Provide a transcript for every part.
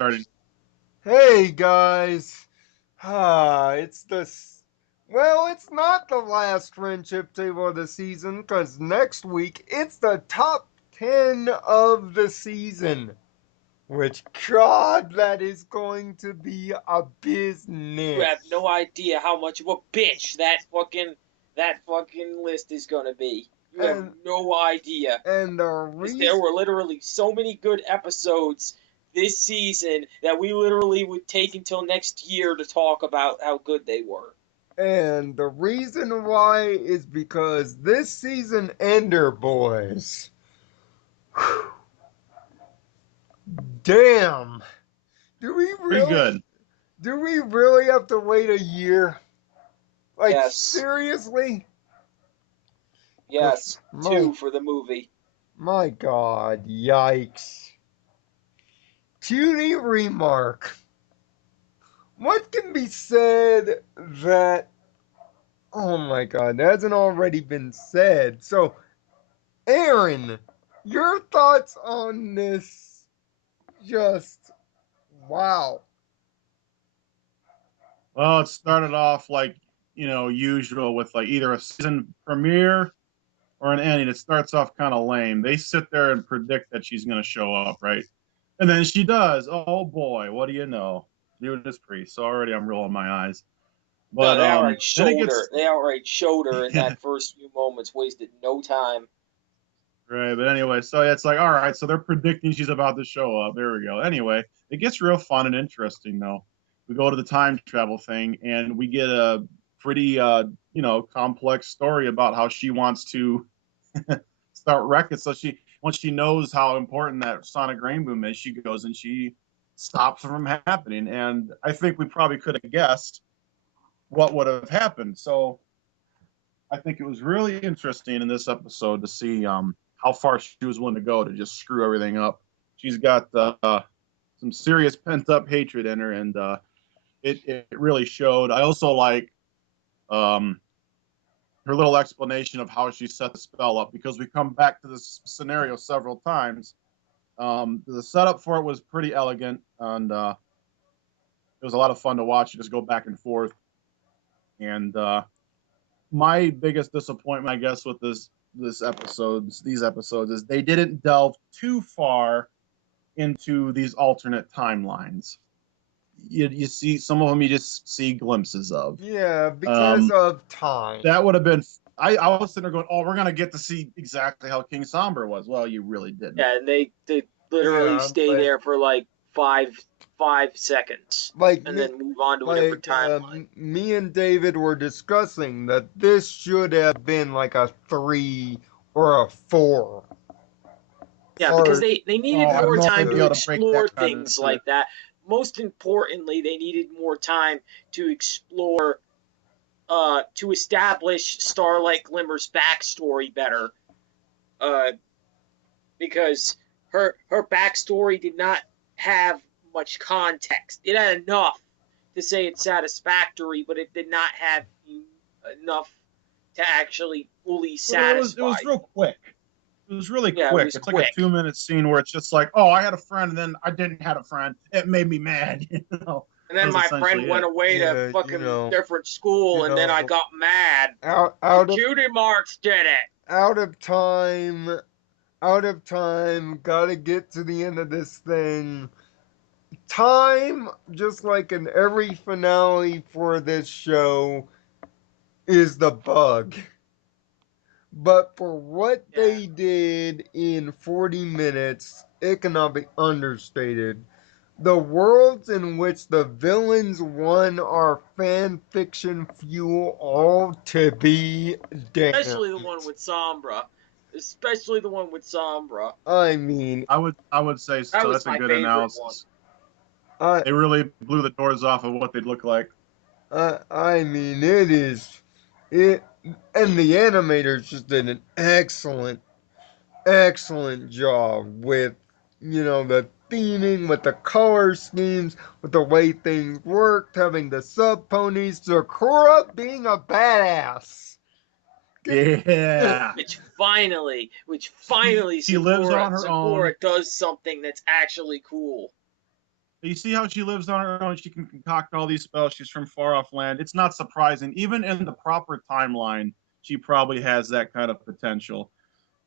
starting. Hey guys, it's not the last friendship table of the season, cause next week it's the top 10 of the season. Which, God, that is going to be a You have business. no idea how much of a bitch that fucking list is gonna be. You have And no idea. and the Because there reason were literally so many good episodes this season that we literally would take until next year to talk about how good they were. and the reason why is because this season ender, boys. Damn. Do we Pretty really good. Do we really have to wait a year? Like, Yes, seriously? Cause yes, my two for the movie. my God, yikes! Cutie Remark. What can be said that? Oh my God, hasn't already been said. So, Aaron, your thoughts on this? Just wow. Well, it started off like usual with like either a season premiere or an ending. It starts off kind of lame. They sit there and predict that she's going to show up, right? And then she does. Oh boy, what do you know? Judas Priest. So already I'm rolling my eyes. No, But they outright then it showed her. gets They outright showed her in that first few moments. Wasted no time. right. But anyway, so it's like all right. So they're predicting she's about to show up. There we go. Anyway, it gets real fun and interesting though. We go to the time travel thing, and we get a pretty complex story about how she wants to start wrecking. So she once she knows how important that sonic rain boom is, she goes and she stops it from happening. And I think we probably could have guessed what would have happened. So I think it was really interesting in this episode to see how far she was willing to go to just screw everything up. She's got some serious pent up hatred in her, and it really showed. I also like um, her little explanation of how she set the spell up because we come back to this scenario several times. The setup for it was pretty elegant, and it was a lot of fun to watch. Just go back and forth. And my biggest disappointment, I guess, with these episodes, is they didn't delve too far into these alternate timelines. You see some of them, you just see glimpses of. Yeah, because Um, of time. that would have been. I was sitting there going, "Oh, we're gonna get to see exactly how King Sombra was." Well, you really didn't. Yeah, and they literally Yeah, stay but there for like five seconds, like and me, then move on to a different timeline. me and David were discussing that this should have been like a 3 or a 4 Yeah, because part they needed Oh, I have more no time to idea how to break explore that kind things of. like that. Most importantly, they needed more time to explore, to establish Starlight Glimmer's backstory better, uh, because her backstory did not have much context. It had enough to say it's satisfactory, but it did not have enough to actually fully Well, it satisfy was real you. quick. It was really Yeah, it quick. was It's like a quick. 2 minute scene where it's just like, oh, I had a friend, and then I didn't have a friend. It made me mad. And That then was my friend essentially went it. away to yeah, fucking different school, and then I got mad. The out of cutie marks did it. out of time, out of time. Gotta get to the end of this thing. Time, just like in every finale for this show, is the bug. But for what Yeah. they did in 40 minutes, it cannot be understated. The worlds in which the villains won are fan fiction fuel all to be damned. Especially the one with Sombra. Especially the one with Sombra. I mean, I would say That so. was That's a my good favorite one. analysis. I, They really blew the doors off of what they'd look like. I mean, it is, it, and the animators just did an excellent job with, the theming, with the color schemes, with the way things worked, having the sub ponies, Sakura being a badass. Yeah, Which finally she lives Sakura on her own. Sakura does something that's actually cool. You see how she lives on her own. She can concoct all these spells. She's from far off land. It's not surprising. Even in the proper timeline, she probably has that kind of potential.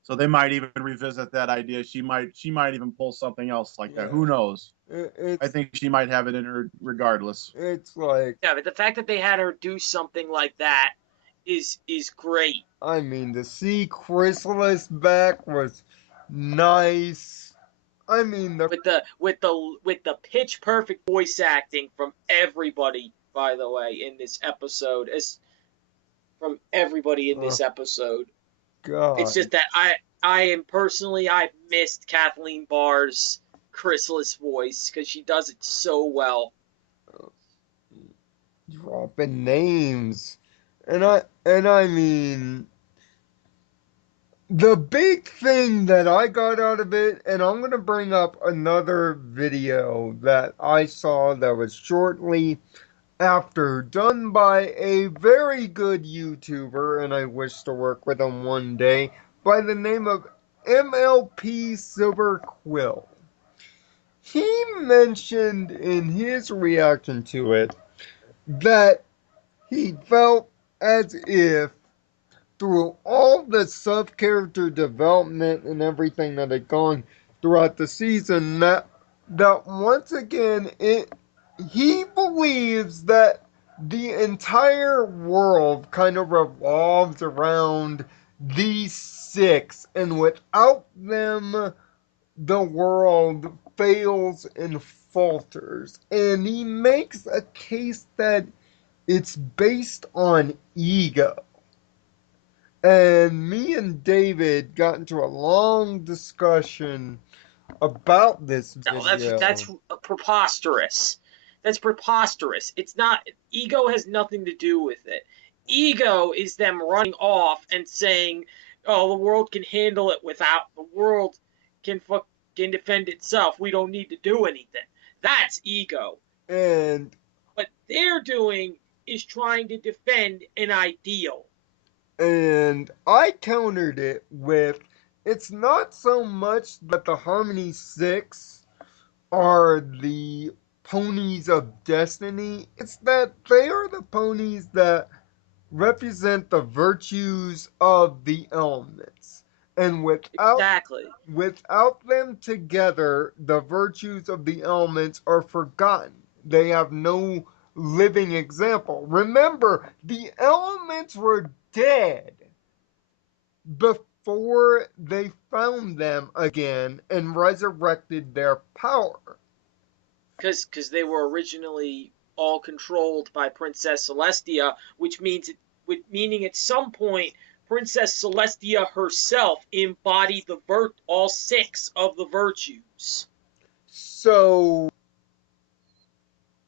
So they might even revisit that idea. She might even pull something else like that. Yeah. Who knows? I It's think she might have it in her regardless. it's like, Yeah, but the fact that they had her do something like that is great. I mean, to see Chrysalis back was nice. I mean, the With the pitch perfect voice acting from everybody, by the way, in this episode, as from everybody in oh this episode. It's God, just that I've missed Kathleen Barr's Chrysalis voice because she does it so well. dropping names, and I mean, the big thing that I got out of it, and I'm gonna bring up another video that I saw that was shortly after, done by a very good YouTuber, and I wish to work with him one day, by the name of MLP Silver Quill. He mentioned in his reaction to it that he felt as if through all the sub character development and everything that had gone throughout the season, that once again he believes that the entire world kind of revolves around these six, and without them the world fails and falters. And he makes a case that it's based on ego. And me and David got into a long discussion about this No, video. that's preposterous. That's preposterous. It's not. Ego has nothing to do with it. Ego is them running off and saying, "Oh, the world can handle it without the world can defend itself. We don't need to do anything." That's ego. And What they're doing is trying to defend an ideal. and I countered it with, it's not so much that the Harmony Six are the ponies of destiny, it's that they are the ponies that represent the virtues of the elements. And Exactly. without them together, the virtues of the elements are forgotten. They have no living example. Remember, the elements were dead before they found them again and resurrected their power. Because they were originally all controlled by Princess Celestia, meaning at some point Princess Celestia herself embodied all six of the virtues. So,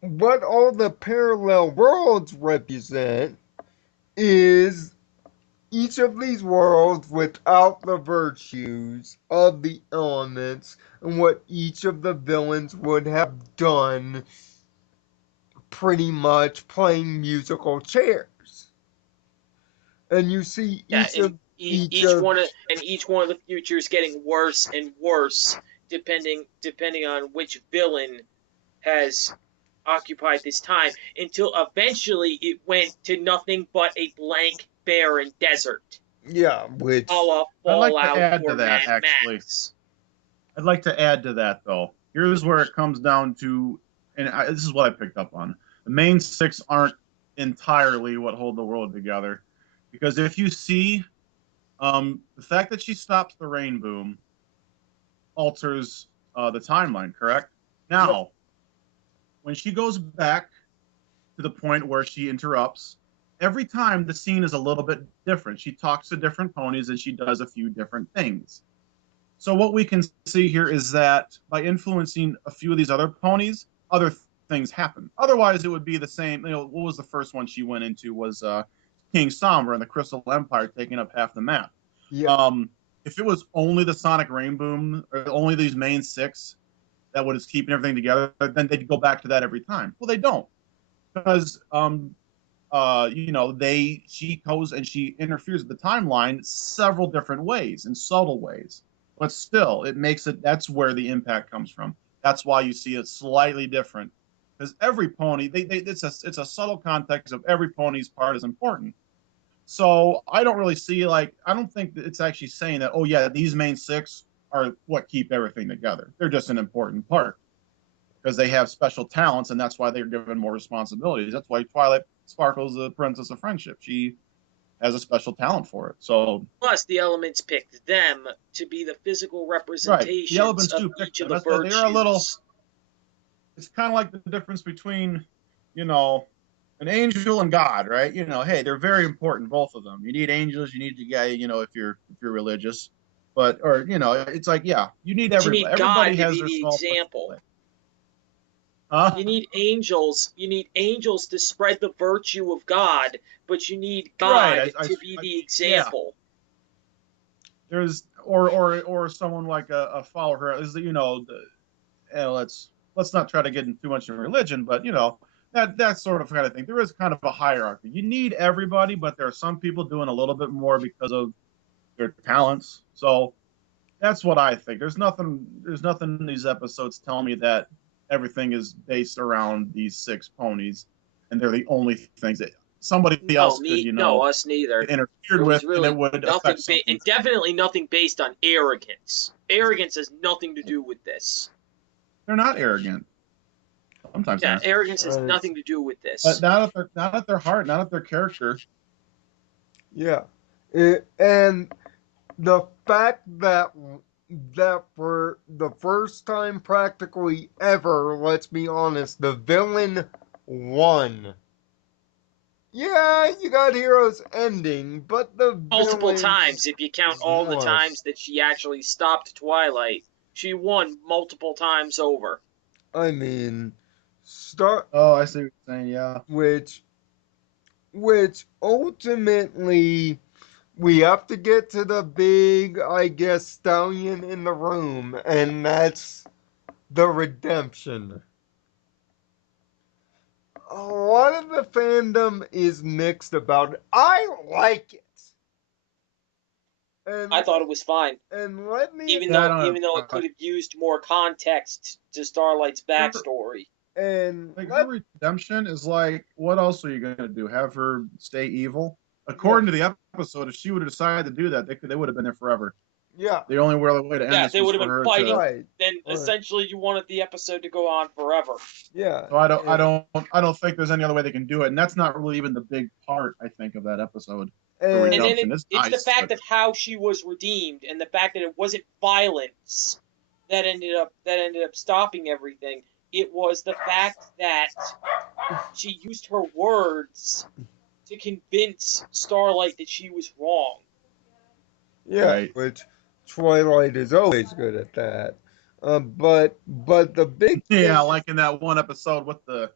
what all the parallel worlds represent is each of these worlds without the virtues of the elements and what each of the villains would have done, pretty much playing musical chairs. And you see Yeah, each and of each of each one of the futures getting worse and worse depending on which villain has occupied this time until eventually it went to nothing but a blank barren desert, yeah, a which la I'd like to Fallout add to or that, Mad actually. Max. I'd like to add to that, though. Here's where it comes down to, and this is what I picked up on. The main six aren't entirely what hold the world together. Because if you see, the fact that she stops the rain boom alters the timeline, correct? yep, Now, when she goes back to the point where she interrupts, every time the scene is a little bit different. She talks to different ponies and she does a few different things. So what we can see here is that by influencing a few of these other ponies, other things happen. Otherwise, it would be the same. What was the first one she went into was King Sombra and the Crystal Empire taking up half the map. yep, Um, if it was only the Sonic Rain Boom or only these main six that was keeping everything together, then they'd go back to that every time. Well, they don't because she goes and she interferes with the timeline several different ways in subtle ways, but still it makes it, that's where the impact comes from. That's why you see it slightly different. Because every pony, it's a subtle context of every pony's part is important. So I don't really see I don't think that it's actually saying that, oh yeah, these main six are what keep everything together. They're just an important part because they have special talents, and that's why they're given more responsibilities. That's why Twilight Sparkle's the princess of friendship. She has a special talent for it. So Plus, the elements picked them to be the physical right, the representations elements of do pick each of them. the They're a little. virtues. It's kind of like the difference between, you know, an angel and God, right? You know, hey, they're very important, both of them. You need angels, you need the guy, you know, if you're religious, but or you know, it's like yeah, you need But you everybody. need God Everybody to has be their the small part to example. play. Huh? You need angels. You need angels to spread the virtue of God, but you need Right. God to be the Yeah. example. There's or someone like a follower is that you know, let's not try to get into too much of religion, but you know that sort of kind of thing. There is kind of a hierarchy. You need everybody, but there are some people doing a little bit more because of their talents. So that's what I think. There's nothing. There's nothing in these episodes telling me that everything is based around these six ponies, and they're the only things that somebody No, else could, me, you no, know, us neither. get interfered There was with, and it really would nothing, affect something. and definitely nothing based on arrogance. Arrogance has nothing to do with this. They're not arrogant. Sometimes Yeah, they're, arrogance has Uh, nothing to do with but this. not at their heart, not at their character. yeah. And the fact that for the first time practically ever, let's be honest, the villain won. Yeah, you got Hero's ending, but the Multiple villain times, if you count all the was. times that she actually stopped Twilight, she won multiple times over. I mean, start Oh, I see what you're saying. Yeah. which which ultimately we have to get to the big, I guess, stallion in the room, and that's the redemption. A lot of the fandom is mixed about it. I like it. I And thought it was fine, let me Yeah, I even don't though it know. could have used more context to Starlight's backstory. and Like let her redemption is like, what else are you gonna do? Have her stay evil? yeah, According to the episode, if she would have decided to do that, they would have been there forever. yeah, The only way to end Yeah, this they was would have for been her to. fighting. right, Then right, essentially, you wanted the episode to go on forever. yeah, So and I don't think there's any other way they can do it, and that's not really even the big part I think of that episode. The And and then redemption is it's the nice, fact but of how she was redeemed, and the fact that it wasn't violence that ended up stopping everything. It was the fact that she used her words to convince Starlight that she was wrong. yeah, right. which Twilight is always good at that. But the big Yeah, thing, like in that one episode with the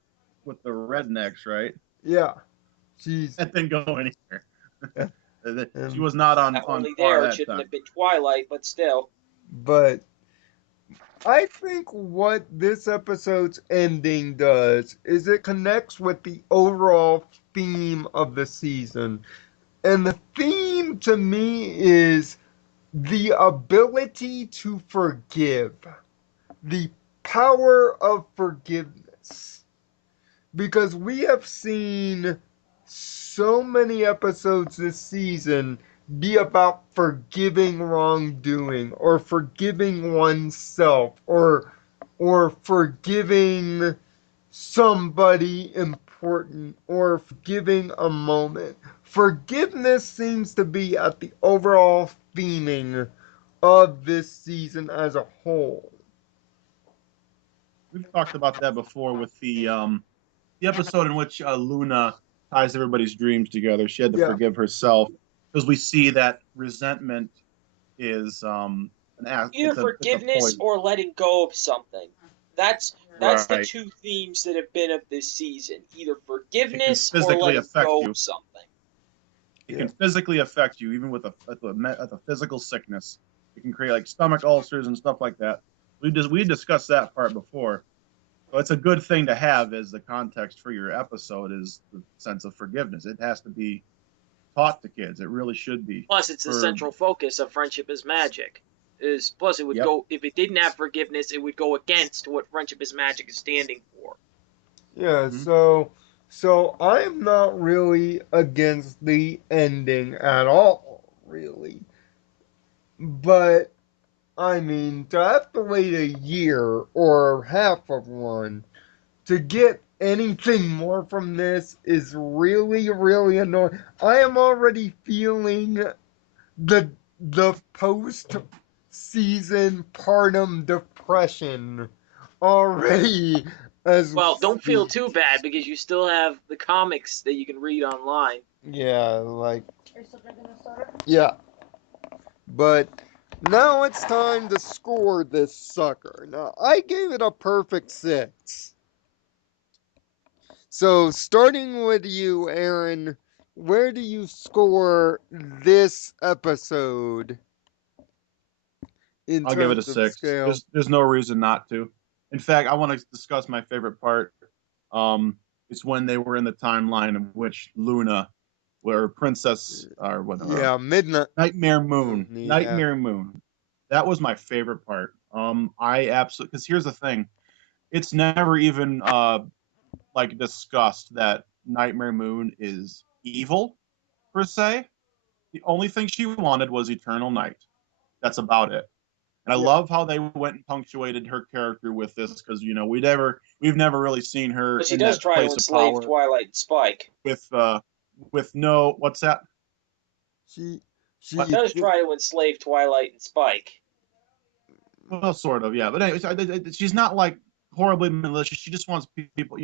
rednecks, right? yeah, she's That didn't go anywhere. She um, was not Yeah, on only par there it that shouldn't time. have been Twilight, but still. but I think what this episode's ending does is it connects with the overall theme of the season. And the theme to me is the ability to forgive, the power of forgiveness. Because we have seen so many episodes this season be about forgiving wrongdoing or forgiving oneself or forgiving somebody important or forgiving a moment. Forgiveness seems to be at the overall theming of this season as a whole. We've talked about that before with the episode in which Luna ties everybody's dreams together. She had to Yeah, forgive herself because we see that resentment is Either it's a forgiveness poison. or letting go of something. That's the Right. two themes that have been of this season. Either It can forgiveness or physically letting affect go you. of something. It yeah. can physically affect you, even with a physical sickness. It can create like stomach ulcers and stuff like that. We discussed that part before. So it's a good thing to have as the context for your episode is the sense of forgiveness. It has to be taught to kids. It really should be. Plus, it's the For central focus of Friendship is Magic. Plus, it would Yep. go if it didn't have forgiveness, it would go against what Friendship is Magic is standing for. Yeah, Mhm. so I'm not really against the ending at all, really. But I mean, to have to wait a year or half of one to get anything more from this is really, really annoying. I am already feeling the post season partum depression already as we Well, don't feel speak. too bad because you still have the comics that you can read online. Yeah, like yeah. But now it's time to score this sucker. Now I gave it a perfect 6. So starting with you, Aaron, where do you score this episode in I'll give it a terms of 6. scale? There's no reason not to. In fact, I want to discuss my favorite part. Um, it's when they were in the timeline in which Luna, where Princess or what, Yeah, Midnight Nightmare Moon. Moon, Yeah. Nightmare Moon. That was my favorite part. I absolutely, because here's the thing, it's never even like discussed that Nightmare Moon is evil per se. The only thing she wanted was eternal night. That's about it. And I Yeah. love how they went and punctuated her character with this because we've never really seen her But she in does that try to place of enslave power Twilight and Spike. with no what's that? She What? she Does ju- try to enslave Twilight and Spike. Well, sort of, yeah. But anyways, she's not like horribly malicious. She just wants people.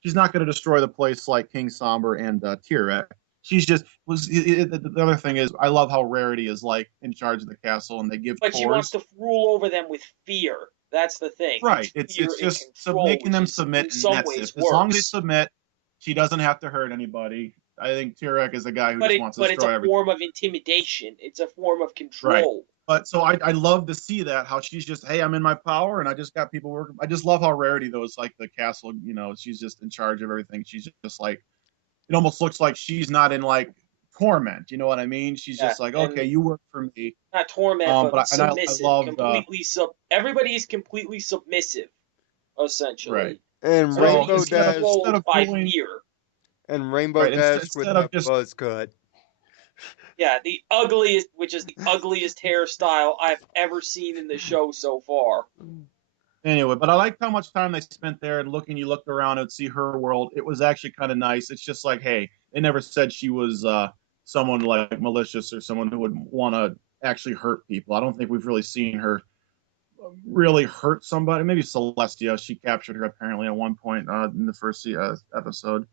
She's not going to destroy the place like King Somber and Tyrek. She's just the other thing is I love how Rarity is like in charge of the castle and they give But she wants tours. to rule over them with fear. That's the thing. Right. It's It's fear and just control, making which them is submit in and some that's it. ways As long as they worse. submit, she doesn't have to hurt anybody. I think Tyrek is a guy who But just it wants to but it's a destroy everything. form of intimidation. It's a form of Right. control. But so I love to see that how she's just, hey, I'm in my power and I just got people working. I just love how Rarity though is like the castle, she's just in charge of everything. She's just like it almost looks like she's not in like torment. You know what I mean? She's Yeah, just like, okay, and you work for me. not torment, but I submissive. love the Completely everybody is completely submissive, right. essentially. and So Everything Rainbow is Dash instead controlled of by doing fear. and Rainbow right Dash with instead of that just buzz cut. Yeah, which is the ugliest hairstyle I've ever seen in the show so far. anyway, but I liked how much time they spent there and looking. You looked around and see her world. It was actually kind of nice. It's just like, hey, they never said she was someone like malicious or someone who would want to actually hurt people. I don't think we've really seen her really hurt somebody. Maybe Celestia, she captured her apparently at one point in the first episode.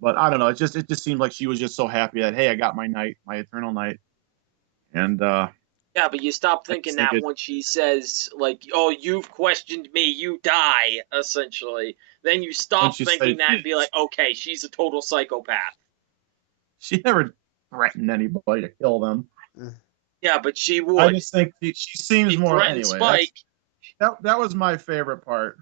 But I don't know. It just seemed like she was just so happy that hey, I got my night, my eternal night, and Yeah, but you stop I just thinking think that it when she says, like, oh, you've questioned me, you die, essentially. Then you when stop she said thinking that and be like, okay, she's a total psychopath. she never threatened anybody to kill them. Yeah, but she I would. just think she seems She more threatened anyway. That's Spike. that was my favorite part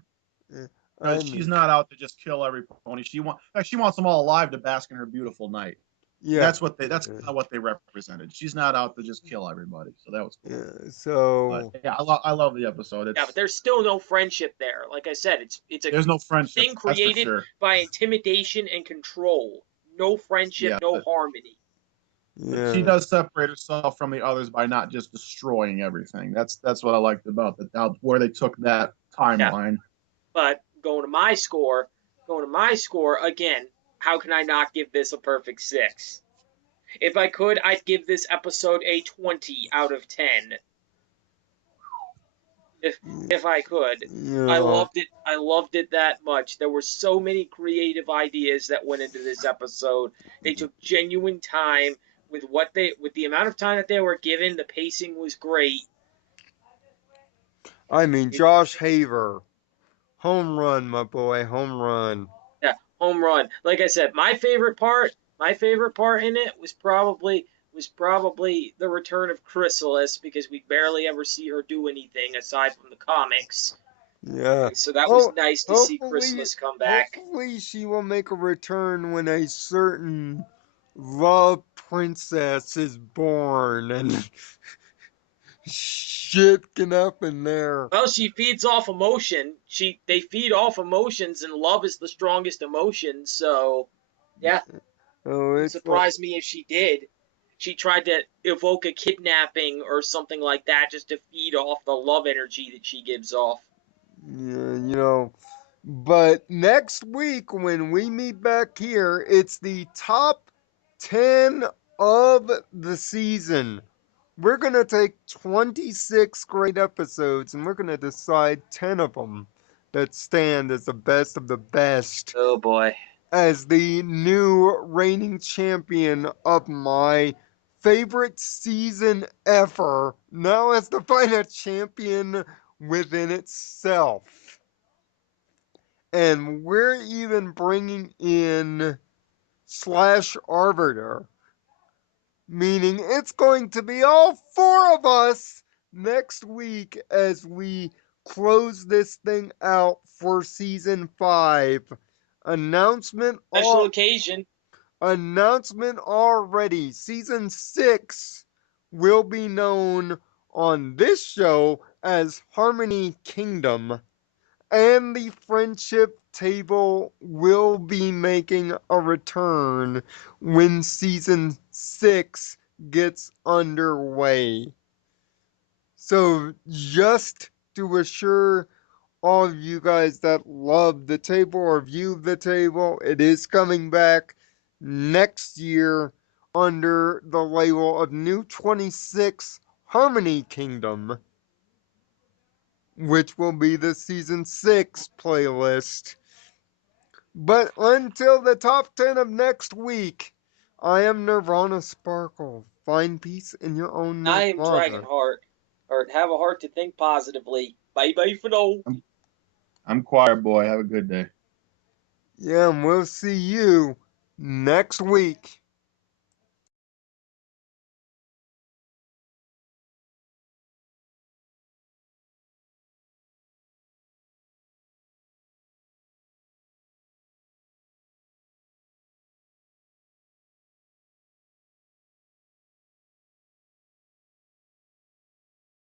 I because she's mean, not out to just kill every pony. She wants them all alive to bask in her beautiful night. And yeah. that's kind of what they represented. She's not out to just kill everybody. So that was cool. Yeah, But so yeah, I love the episode. Yeah, but It's there's still no friendship there. Like I said, it's a there's no friendship, thing that's for created sure. by intimidation and control. No friendship, Yeah, no harmony. but she yeah, does separate herself from the others by not just destroying everything. That's what I liked about where they took that Yeah, timeline. but going to my score again. How can I not give this a perfect 6? If I could, I'd give this episode a 20 out of 10. If if I could. I yeah. loved it. I loved it that much. There were so many creative ideas that went into this episode. They took genuine time with the amount of time that they were given. The pacing was great. I mean, It, Josh Haver, home run, my boy, home run. yeah, home run. Like I said, my favorite part in it was probably the return of Chrysalis because we barely ever see her do anything aside from the comics. Yeah. And so that was Oh, nice to see hopefully, Chrysalis come back. hopefully she will make a return when a certain love princess is born and shit can happen there. Well, she feeds off emotion. They feed off emotions, and love is the strongest emotion. So, yeah, Oh, wouldn't it's like, surprise me if she did. She tried to evoke a kidnapping or something like that just to feed off the love energy that she gives off. yeah, you know. But next week, when we meet back here, it's the top 10 of the season. We're going to take 26 great episodes and we're going to decide 10 of them that stand as the best of the best Oh boy. as the new reigning champion of my favorite season ever. Now has to find a champion within itself. And we're even bringing in Slash Arbiter, meaning it's going to be all four of us next week as we close this thing out for season 5. Announcement Special all occasion. announcement already. Season 6 will be known on this show as Harmony Kingdom, and the friendship table will be making a return when season 6 gets underway. So, just to assure all of you guys that love the table or view the table, it is coming back next year under the label of New 26 Harmony Kingdom, which will be the season 6 playlist. But until the top 10 of next week, I am Nirvana Sparkle. Find peace in your own I am Nirvana. Dragonheart. Or have a heart to think positively. Bye bye for now. I'm Choir Boy. Have a good day. Yeah, and we'll see you next week.